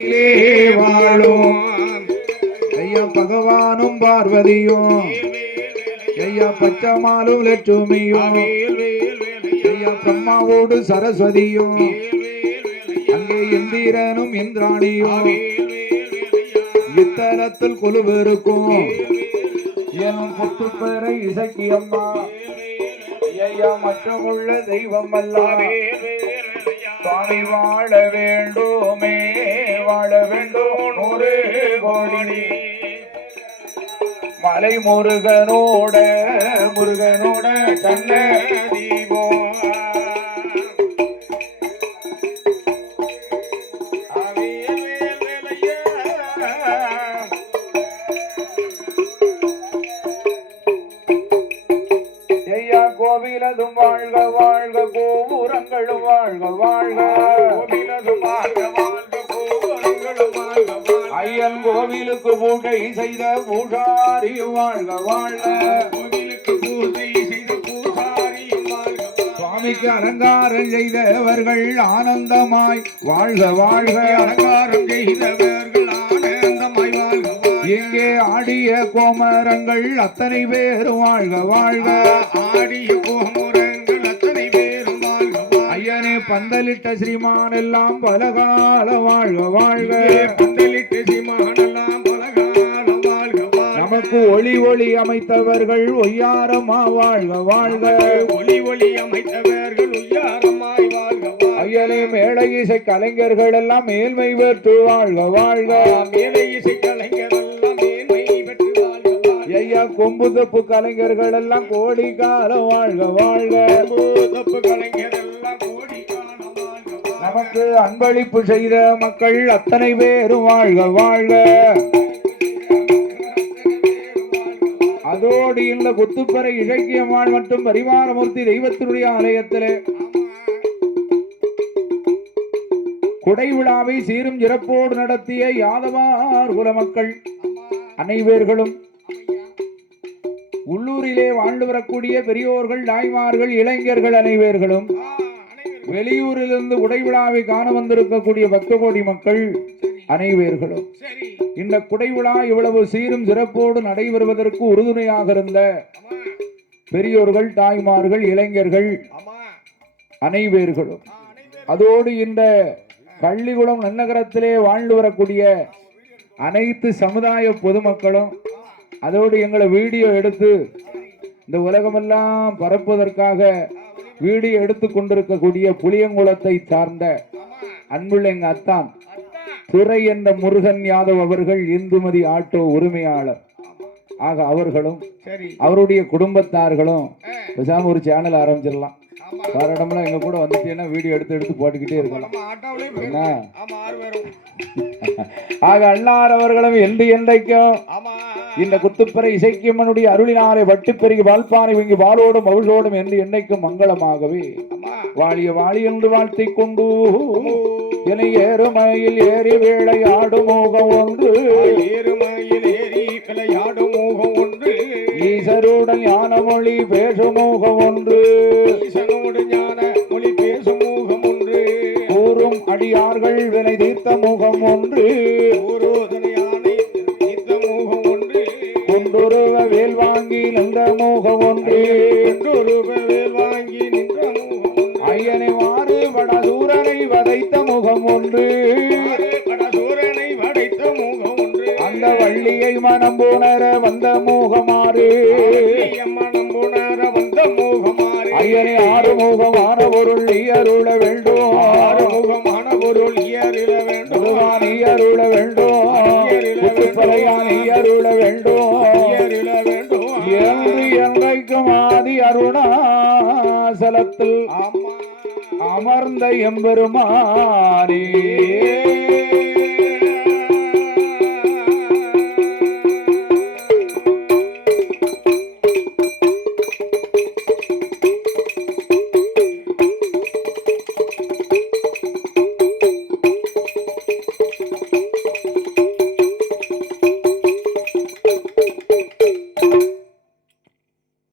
வாழும் ஐயா பகவானும் பார்வதியும் ஐயா பச்சமாலும் லட்சுமியும் ஐயா பிரம்மாவோடு சரஸ்வதியும் அங்கே இந்திரனும் இந்திராணியும் இத்தலத்தில் குழுவிருக்கும் எனும் புத்துப்பேரை இசக்கி அம்மா ஐயா மற்றமுள்ள தெய்வம் அல்ல சுவாமி வாழ வேண்டுமே வாழ வேண்டும் 100 கோடி மலை முருகனோட கண்ண தீபம் கோவிலதும் வாழ்க வாழ்க கோபுரங்களும் வாழ்க வாழ்க கோவிலதும் வாழ்க வாழ்க கோபுரங்களும் வாழ்க வாழ்க ஐயன் கோவிலுக்கு பூஜை செய்த பூஜாரியும் வாழ்க வாழ்க கோவிலுக்கு பூஜை செய்த பூஜாரியும் வாழ்க சுவாமிக்கு அலங்காரம் செய்தவர்கள் ஆனந்தமாய் வாழ்க வாழ்க அலங்காரம் செய்தவர்கள் ஆனந்தமாய் வாழ்க எங்கே ஆடிய கோமரங்கள் அத்தனை பேரும் வாழ்க வாழ்க ஆடிய கோமரங்கள் அத்தனை பேரும் வாழ்க ஐயனே பந்தலிட்ட ஸ்ரீமான் எல்லாம் பலகால வாழ்க வாழ்க பந்தலிட்ட ஸ்ரீமான் எல்லாம் பலகால வாழ்க நமக்கு ஒளி ஒளி அமைத்தவர்கள் ஒய்யாரமா வாழ்க வாழ்க ஒளி ஒளி அமைத்தவர்கள் ஒய்யாரமாய் வாழ்க ஐயனே மேடை இசை கலைஞர்கள் எல்லாம் மேல்மை பெற்று வாழ்க வாழ்க மேடை இசை கலைஞர் ஐயா கொம்பு தப்பு கலைஞர்கள் எல்லாம் கோடி காலம் வாழ்க வாழ்க தப்பு கலைஞர் எல்லாம் கோடி காலம் வாழ்க நமக்கு அன்பளிப்பு செய்த மக்கள் அத்தனை பேரும் வாழ்க வாழ்க அதோடு இந்த குத்துப்பறை இலக்கியமாள் மற்றும் பரிவாரமூர்த்தி தெய்வத்தினுடைய ஆலயத்திலே குடை விழாவை சீரும் சிறப்போடு நடத்திய யாதவார் குல மக்கள் அனைவர்களும் உள்ளூரிலே வாழ்ந்து வரக்கூடிய பெரியோர்கள் தாய்மார்கள் இளைஞர்கள் அனைவர்களும் வெளியூரிலிருந்து உடை விழாவை காண வந்திருக்கக்கூடிய பக்த கோடி மக்கள் அனைவர்களும் இந்த குடை விழா இவ்வளவு சீரும் சிறப்போடு நடைபெறுவதற்கு உறுதுணையாக இருந்த பெரியோர்கள் தாய்மார்கள் இளைஞர்கள் அனைவர்களும் அதோடு இந்த பள்ளிக்குளம் நன்னகரத்திலே வாழ்ந்து வரக்கூடிய அனைத்து சமுதாய பொதுமக்களும் அதோடு எங்களை வீடியோ எடுத்து இந்த உலகமெல்லாம் பரப்புவதற்காக வீடியோ எடுத்து கொண்டிருக்கக்கூடிய புளியங்குளத்தை சார்ந்த அன்புள்ள எங்க அத்தான் துரை என்ற முருகன் யாதவ் அவர்கள் இந்துமதி ஆட்டோ உரிமையாளர் ஆக அவர்களும் அவருடைய குடும்பத்தார்களும் பேசாம ஒரு சேனல் ஆரம்பிச்சிடலாம் வேற இடம்லாம் எங்க கூட வந்துட்டீங்கன்னா வீடியோ எடுத்து போட்டுக்கிட்டே இருக்கலாம் ஆக அண்ணார் அவர்களும் என்று என்றைக்கும் இந்த குத்துப்பறை இசைக்கியம்மனுடைய அருளினாரை வட்டு பெருகி வாழ்ப்பானை இங்கு வாளோடும் மகிழ்வோடும் என்று என்னைக்கும் மங்களமாகவே வாழிய வாழி என்று வாழ்த்தை கொண்டு என ஏறுமையில் ஏறி வேளையாடும் மோகம் ஒன்று ஏறுமையில் ஏறி விளையாடும் மோகம் ஒன்று ஈசருடன் ஞான மொழி பேசும் மோகம் ஒன்று ஈசனோடு ஞான மொழி பேசும் மோகம் ஒன்று கூறும் அடியார்கள் வினை தீர்த்த முகம் ஒன்று வேல் வாங்கி நின்ற மோகம் ஒன்று வேல் வாங்கி நின்ற ஐயனை மாறு வடசூரனை வதைத்த முகம் ஒன்று வடசூரனை வதைத்த முகம் ஒன்று அந்த வள்ளியை மனம் போனர வந்த மோகமாறு மனம் போனர வந்த மோகமாறு ஐயனை ஆறுமுகமான பொருள் அருள வேண்டும் ஆறுமுகமான பொருள் அருள வேண்டும் அருள வேண்டும் அருள வேண்டும் என்று என்றைக்கும் ஆதி அருணாசலத்தில் அமர்ந்த எம்பெருமானே